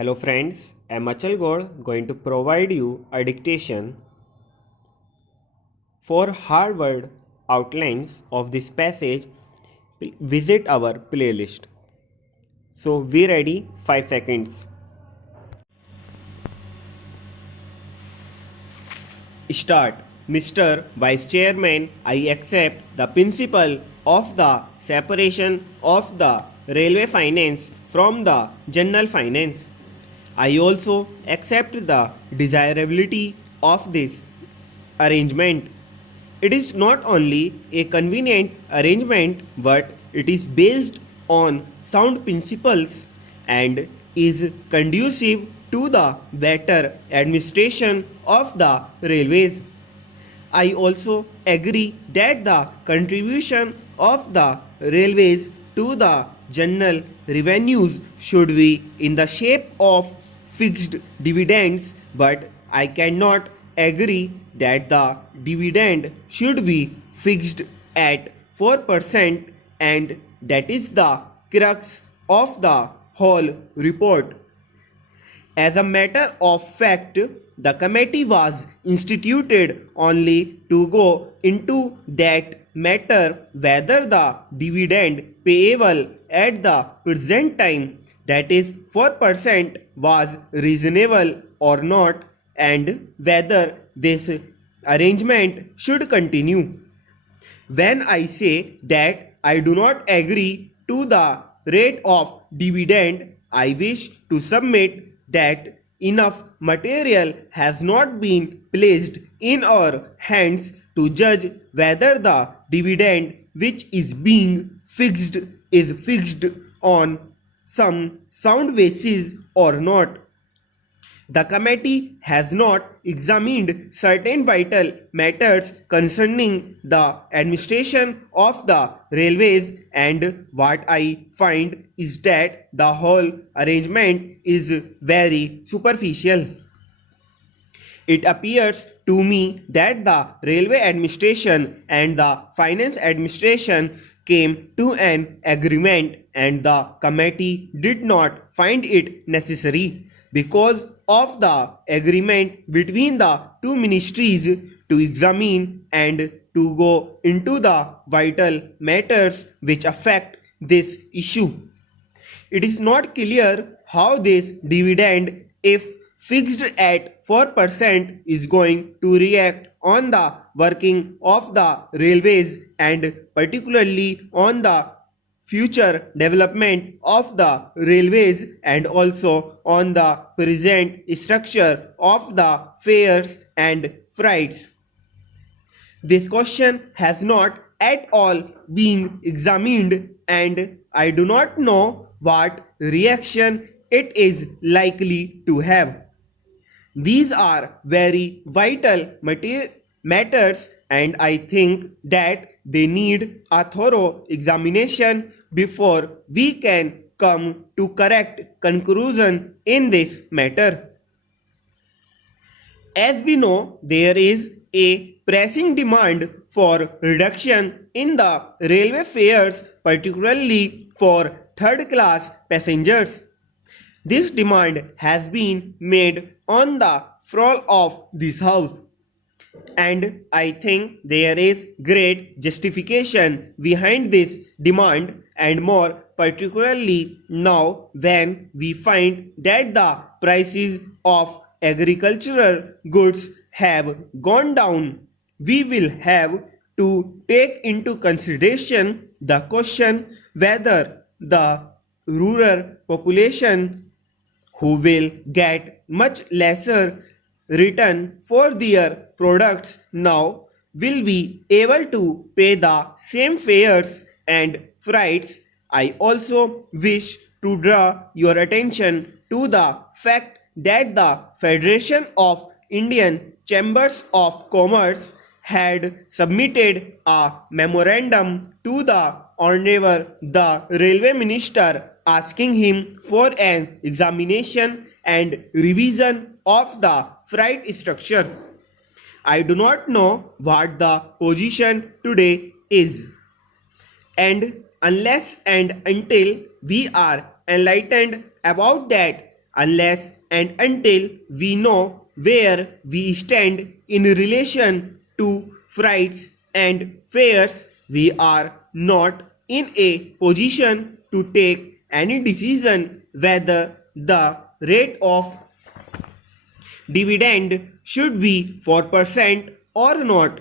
Hello friends, I am Achal Gaur going to provide you a dictation. For hard word outlines of this passage, visit our playlist. So we ready? 5 seconds. Start. Mr. Vice Chairman, I accept the principle of the separation of the railway finance from the general finance. I also accept the desirability of this arrangement. It is not only a convenient arrangement but it is based on sound principles and is conducive to the better administration of the railways. I also agree that the contribution of the railways to the general revenues should be in the shape of fixed dividends, but I cannot agree that the dividend should be fixed at 4%, and that is the crux of the whole report. As a matter of fact, the committee was instituted only to go into that matter whether the dividend payable at the present time, that is 4%, was reasonable or not, and whether this arrangement should continue. When I say that I do not agree to the rate of dividend, I wish to submit that enough material has not been placed in our hands to judge whether the dividend which is being fixed is fixed on some sound basis or not. The committee has not examined certain vital matters concerning the administration of the railways, and what I find is that the whole arrangement is very superficial. It appears to me that the railway administration and the finance administration came to an agreement, and the committee did not find it necessary, because of the agreement between the two ministries, to examine and to go into the vital matters which affect this issue. It is not clear how this dividend, if fixed at 4%, is going to react on the working of the railways and particularly on the future development of the railways and also on the present structure of the fares and freights. This question has not at all been examined, and I do not know what reaction it is likely to have. These are very vital matters, and I think that they need a thorough examination before we can come to correct conclusion in this matter. As we know, there is a pressing demand for reduction in the railway fares, particularly for third class passengers. This demand has been made on the floor of this house, and I think there is great justification behind this demand, and more particularly now when we find that the prices of agricultural goods have gone down. We will have to take into consideration the question whether the rural population, who will get much lesser return for their products now, will be able to pay the same fares and freights. I also wish to draw your attention to the fact that the Federation of Indian Chambers of Commerce had submitted a memorandum to the Honorable the Railway Minister asking him for an examination and revision of the freight structure. I do not know what the position today is, and unless and until we are enlightened about that, unless and until we know where we stand in relation to freights and fares, we are not in a position to take any decision whether the rate of dividend should be 4% or not.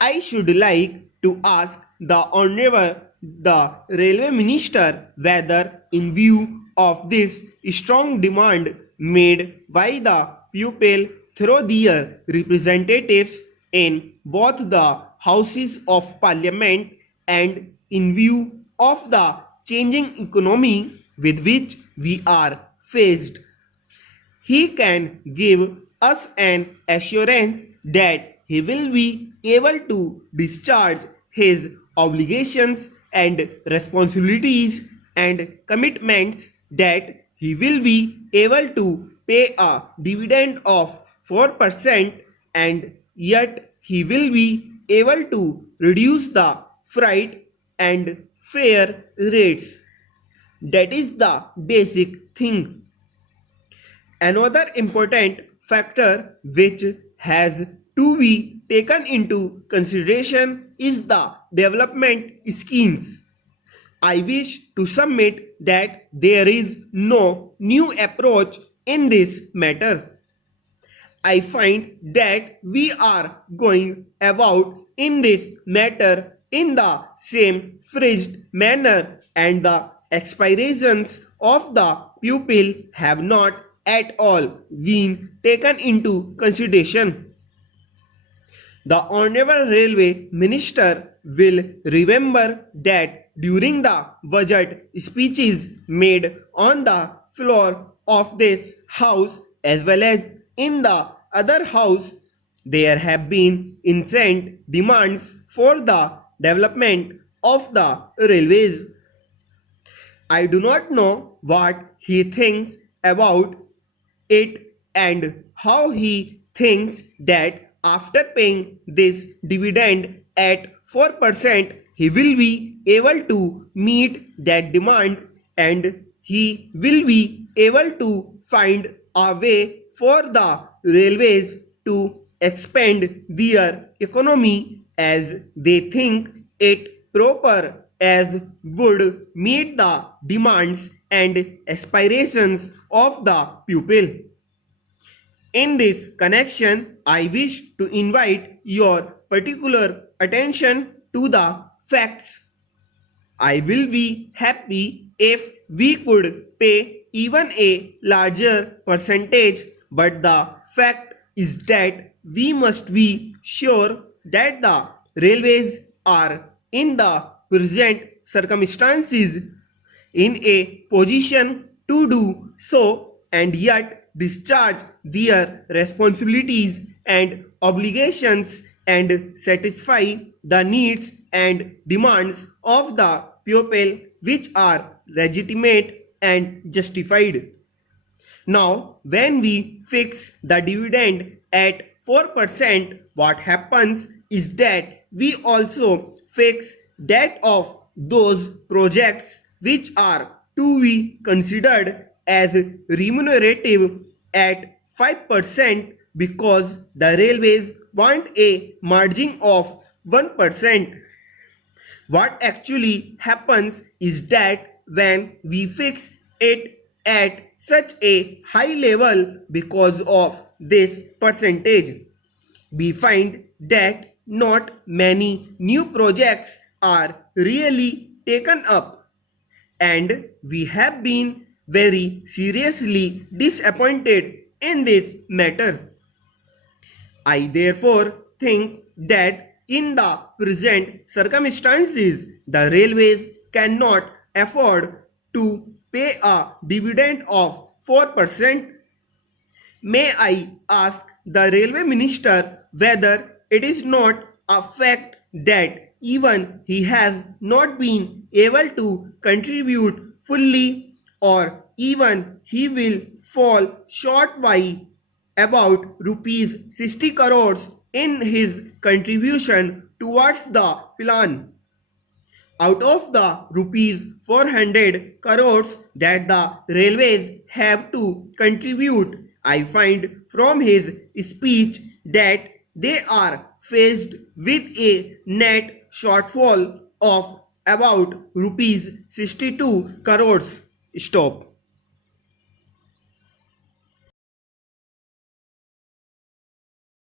I should like to ask the Honorable the Railway Minister whether, in view of this strong demand made by the pupil through their representatives in both the Houses of Parliament and in view of the changing economy with which we are faced, he can give us an assurance that he will be able to discharge his obligations and responsibilities and commitments, that he will be able to pay a dividend of 4% and yet he will be able to reduce the freight and fare rates. That is the basic thing. Another important factor which has to be taken into consideration is the development schemes. I wish to submit that there is no new approach in this matter. I find that we are going about in this matter in the same phrased manner, and the aspirations of the pupil have not at all been taken into consideration. The Honorable Railway Minister will remember that during the budget speeches made on the floor of this House as well as in the other House, there have been incessant demands for the development of the railways. I do not know what he thinks about it and how he thinks that after paying this dividend at 4%, he will be able to meet that demand and he will be able to find a way for the railways to expand their economy as they think it proper, as would meet the demands and aspirations of the pupil. In this connection, I wish to invite your particular attention to the facts. I will be happy if we could pay even a larger percentage, but the fact is that we must be sure that the railways are in the present circumstances in a position to do so and yet discharge their responsibilities and obligations and satisfy the needs and demands of the pupil, which are legitimate and justified. Now, when we fix the dividend at 4%, what happens is that we also fix that of those projects which are to be considered as remunerative at 5%, because the railways want a margin of 1%. What actually happens is that when we fix it at such a high level because of this percentage, we find that not many new projects are really taken up, and we have been very seriously disappointed in this matter. I therefore think that in the present circumstances, the railways cannot afford to pay a dividend of 4%. May I ask the Railway Minister whether it is not a fact that even he has not been able to contribute fully, or even he will fall short by about rupees 60 crores in his contribution towards the plan. Out of the rupees 400 crores that the railways have to contribute, I find from his speech that they are faced with a net shortfall of about rupees 62 crores. Stop.